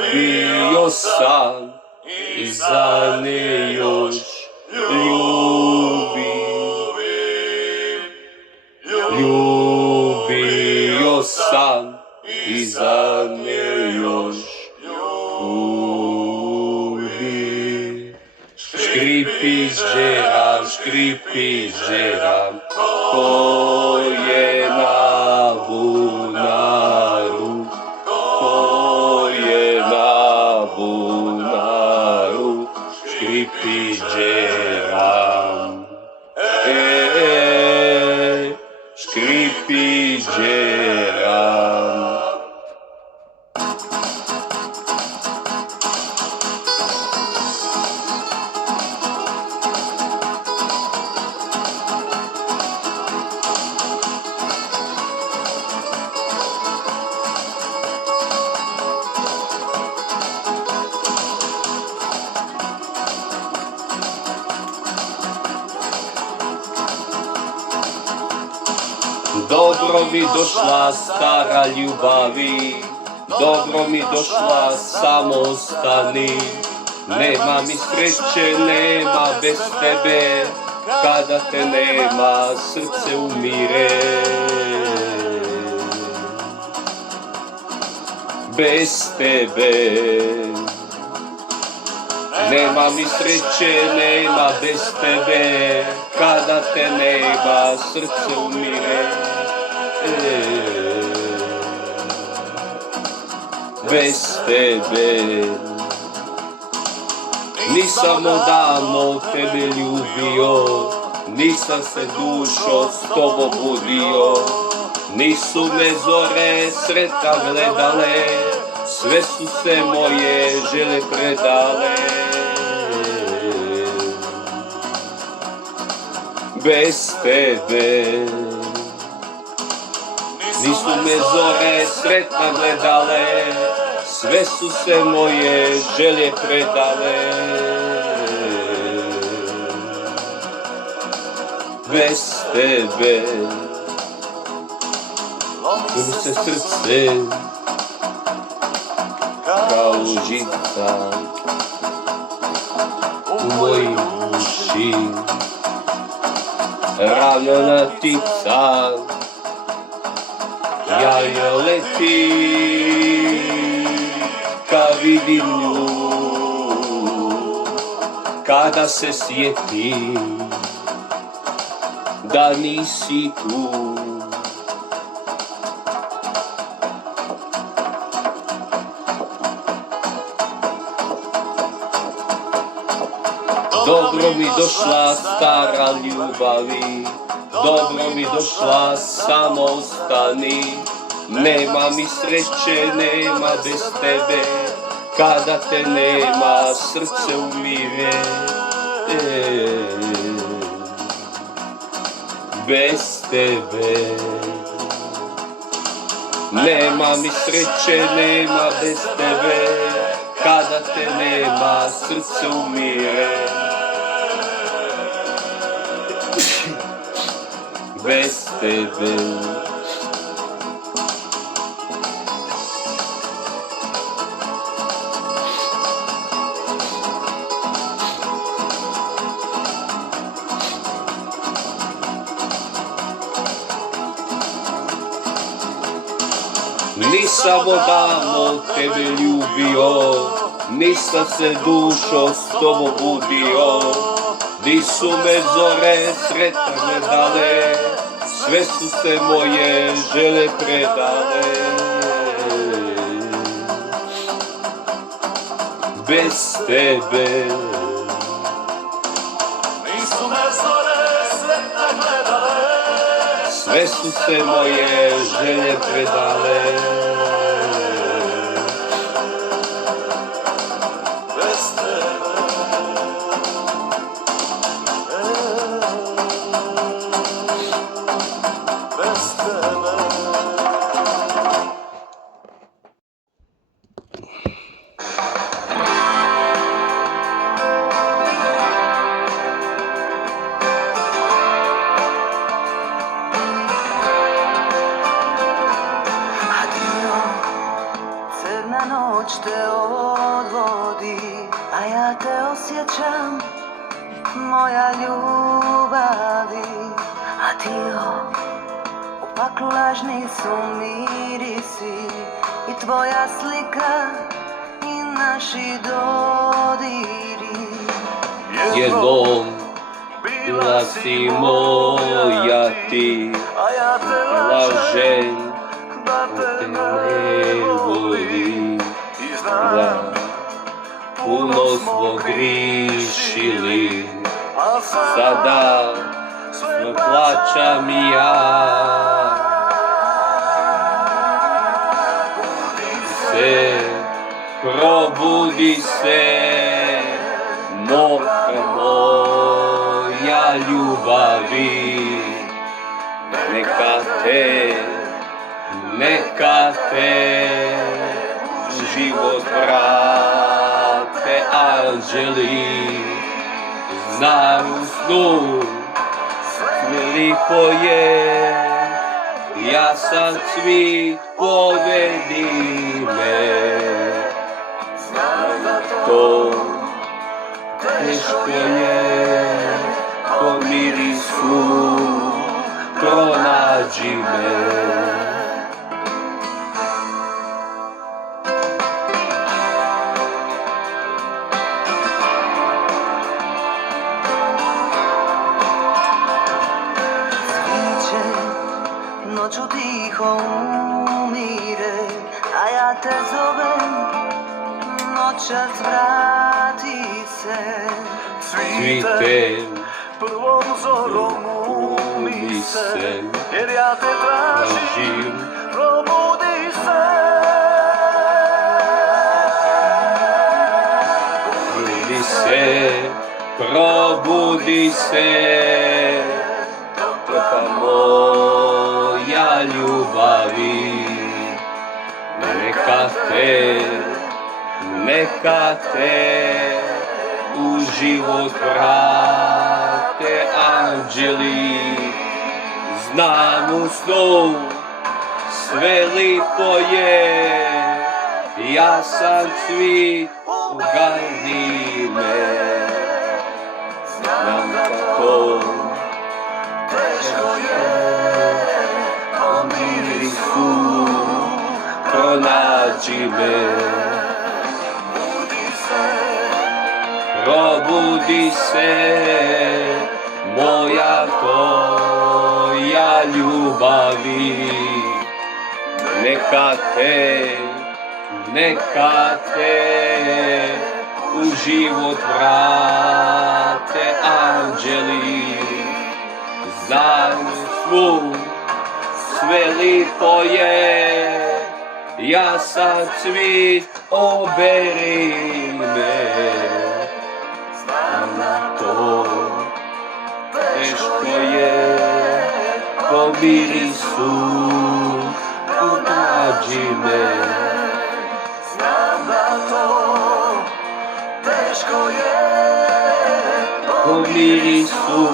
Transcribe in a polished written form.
Ljubio sam i za nje još ljubim. Ljubio sam i za nje još ljubim. Škripi žeram, ko je na bunaru, ko je na bunaru, škripi žeram. Škripi žeram. Dobro mi došla stara ljubavi, dobro mi došla samostani. Nema mi sreće, nema bez tebe, kada te nema srce umire. Bez tebe nema mi sreće, nema bez tebe, kada te nema srce umire. Bez tebe nisam odavno tebe ljubio, nisam se dušo s tobom budio. Nisu me zore sretna gledale, sve su se moje želje predale. Bez tebe nisu me zore sretna gledale, sve su se moje želje predale. Bez tebe mi se srce kao žica u mojim uši, ravljena ptica, ja je letim kad vidim nju, kada se sjetim da nisi tu. Dobro mi došla stara ljubavi, dobro mi došla samostani. Nema mi sreće, nema bez tebe, kada te nema srce umire. Bez tebe nema mi sreće, nema bez tebe, kada te nema srce umire. Bez tebe nisam odavno tebe ljubio, nisam se dušo s tobom budio. Nisu me zore sretna gledale, sve su se moje želje predale. Bez tebe nisu me zore sretna gledale, sve su se moje želje predale. bez tebe, bez tebe. I do te odvodi, a ja te osjećam, moja ljubavi. A dio, u paklu lažni su mirisi i tvoja slika i naši dodiri. Jednom bila si moja ti, a ja te lažem da te te ne ne volim volim. i znam Puno smo grišili, a sada sve plaćam i ja. Probudi se, moja ljubavi, neka te život prate anđeli. Znam u snu, veliko je, ja sam cvit, povedi me. To teško je, po mirisu pronađi me. Sviće noću tiho umire, a ja te zovem, noćas vrati se. cvite prvom zorom umi se, jer ja te tražim, probudi se. Probudi se, topa moja ljubavi, neka te u život vrate anđeli. Znam u snu, sve lipo je, ja sam cvit, ugani me. Znam kako teško je, po mirisu pronađi me. Probudi se, moja tvoja ljubavi, neka te u život vrate anđeli. Znam svu, sve lipo je, ja sam cvit, oberi me. Znam to, teško je, po mirisu pronađi me. Znam da to teško je, Po mirisu